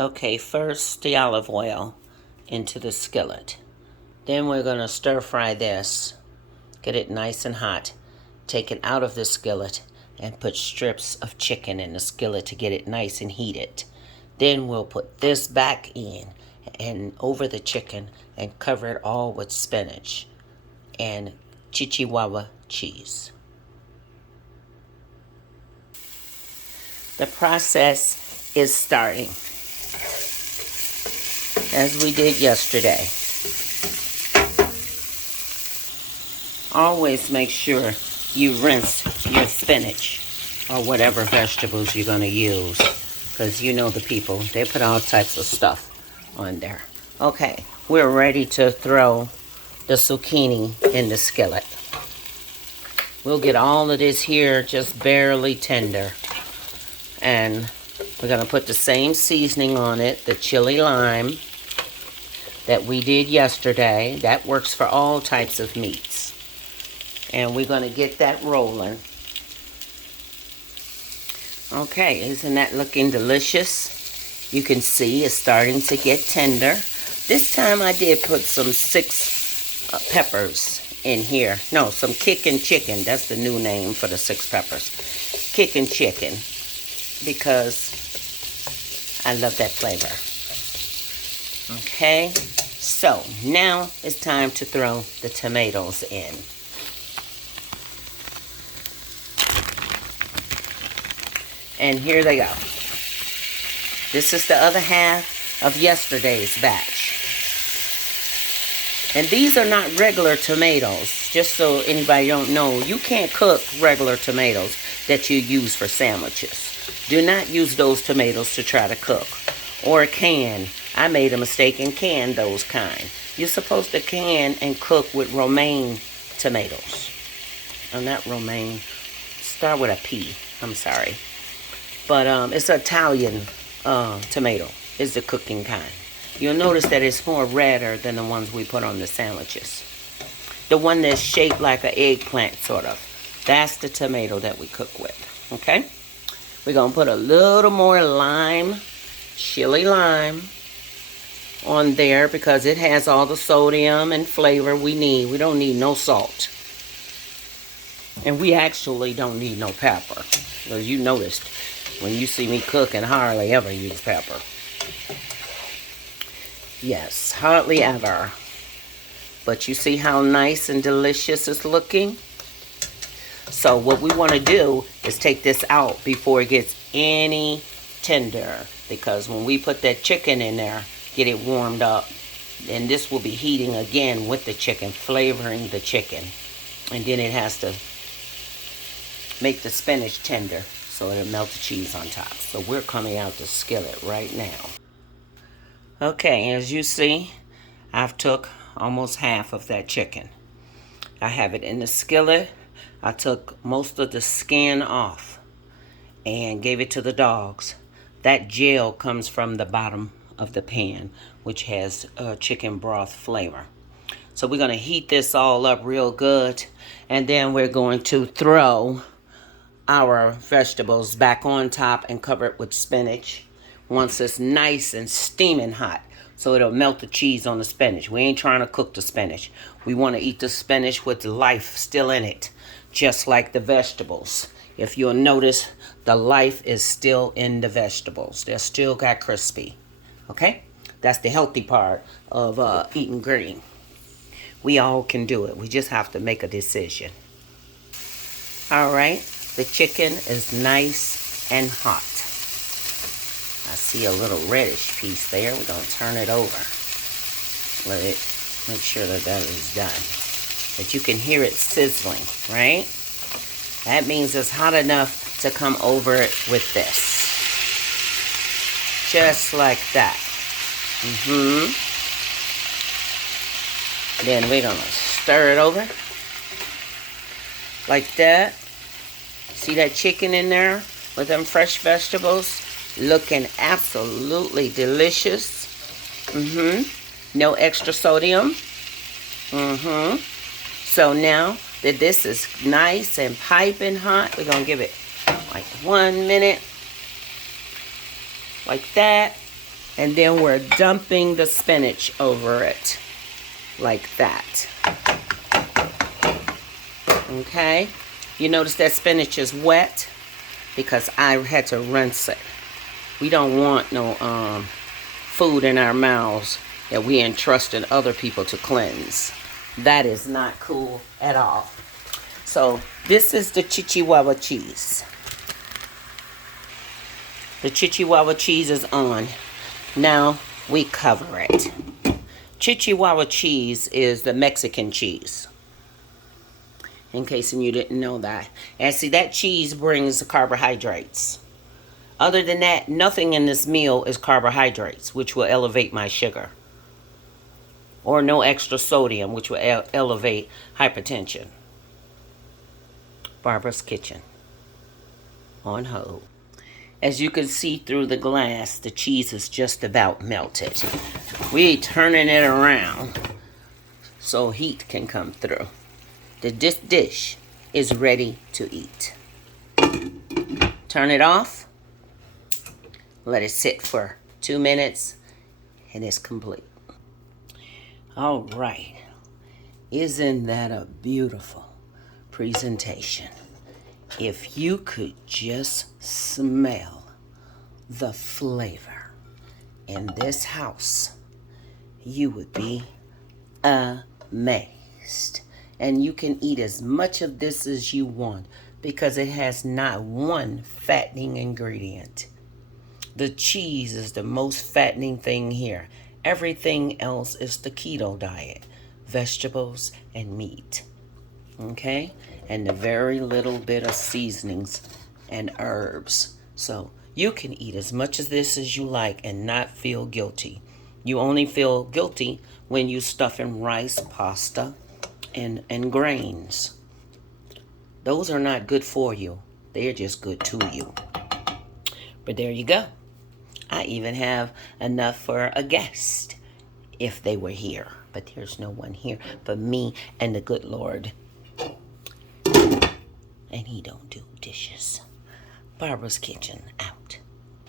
Okay, first the olive oil into the skillet. Then we're going to stir fry this. Get it nice and hot. Take it out of the skillet and put strips of chicken in the skillet to get it nice and heated. Then we'll put this back in and over the chicken and cover it all with spinach and chihuahua cheese. The process is starting as we did yesterday. Always make sure you rinse your spinach or whatever vegetables you're going to use, because you know the people, they put all types of stuff on there. Okay, we're ready to throw the zucchini in the skillet. We'll get all of this here just barely tender. And we're going to put the same seasoning on it, the chili lime that we did yesterday. That works for all types of meats. And we're going to get that rolling. Okay, isn't that looking delicious? You can see it's starting to get tender. This time I did put some 6 peppers in here. No, some kickin' chicken. That's the new name for the 6 peppers. Kickin' chicken. Because I love that flavor. Okay, so now it's time to throw the tomatoes in. And here they go. This is the other half of yesterday's batch. And these are not regular tomatoes. Just so anybody don't know, you can't cook regular tomatoes that you use for sandwiches. Do not use those tomatoes to try to cook. Or can. I made a mistake and canned those kind. You're supposed to can and cook with romaine tomatoes. Oh, not romaine. Start with a P. I'm sorry. But it's Italian tomato is the cooking kind. You'll notice that it's more redder than the ones we put on the sandwiches. The one that's shaped like an eggplant, sort of. That's the tomato that we cook with. Okay? We're going to put a little more lime, chili lime, on there because it has all the sodium and flavor we need. We don't need no salt. And we actually don't need no pepper. Because you noticed when you see me cook and hardly ever use pepper. Yes, hardly ever. But you see how nice and delicious it's looking? So what we want to do is take this out before it gets any tender. Because when we put that chicken in there, get it warmed up, and this will be heating again with the chicken, flavoring the chicken. And then it has to make the spinach tender so it'll melt the cheese on top. So we're coming out the skillet right now. Okay, as you see, I've took almost half of that chicken. I have it in the skillet. I took most of the skin off and gave it to the dogs. That gel comes from the bottom of the pan, which has chicken broth flavor. So we're going to heat this all up real good, and then we're going to throw our vegetables back on top and cover it with spinach once it's nice and steaming hot, so it'll melt the cheese on the spinach. We ain't trying to cook the spinach. We want to eat the spinach with the life still in it, just like the vegetables. If you'll notice, the life is still in the vegetables. They're still got crispy. Okay? That's the healthy part of eating green. We all can do it. We just have to make a decision. All right. The chicken is nice and hot. I see a little reddish piece there. We're going to turn it over. Let it make sure that that is done. But you can hear it sizzling, right? That means it's hot enough to come over it with this. Just like that. Then we're going to stir it over. Like that. See that chicken in there with them fresh vegetables? Looking absolutely delicious. No extra sodium. So now that this is nice and piping hot, we're going to give it like 1 minute. Like that. And then we're dumping the spinach over it like that. Okay? You notice that spinach is wet because I had to rinse it. We don't want no food in our mouths that we entrusted other people to cleanse. That is not cool at all. So this is the Chihuahua cheese. The Chihuahua cheese is on. Now we cover it. Chihuahua cheese is the Mexican cheese, in case you didn't know that. And see, that cheese brings carbohydrates. Other than that, nothing in this meal is carbohydrates, which will elevate my sugar. Or no extra sodium, which will elevate hypertension. Barbara's Kitchen on hold. As you can see through the glass, the cheese is just about melted. We turning it around so heat can come through. This dish is ready to eat. Turn it off. Let it sit for 2 minutes and it's complete. All right. Isn't that a beautiful presentation? If you could just smell the flavor in this house, you would be amazed. And you can eat as much of this as you want because it has not one fattening ingredient. The cheese is the most fattening thing here. Everything else is the keto diet, vegetables and meat. Okay? And the very little bit of seasonings and herbs. So you can eat as much of this as you like and not feel guilty. You only feel guilty when you stuff in rice, pasta, and grains. Those are not good for you. They're just good to you. But there you go. I even have enough for a guest if they were here. But there's no one here but me and the good Lord. And he don't do dishes. Barbara's Kitchen out.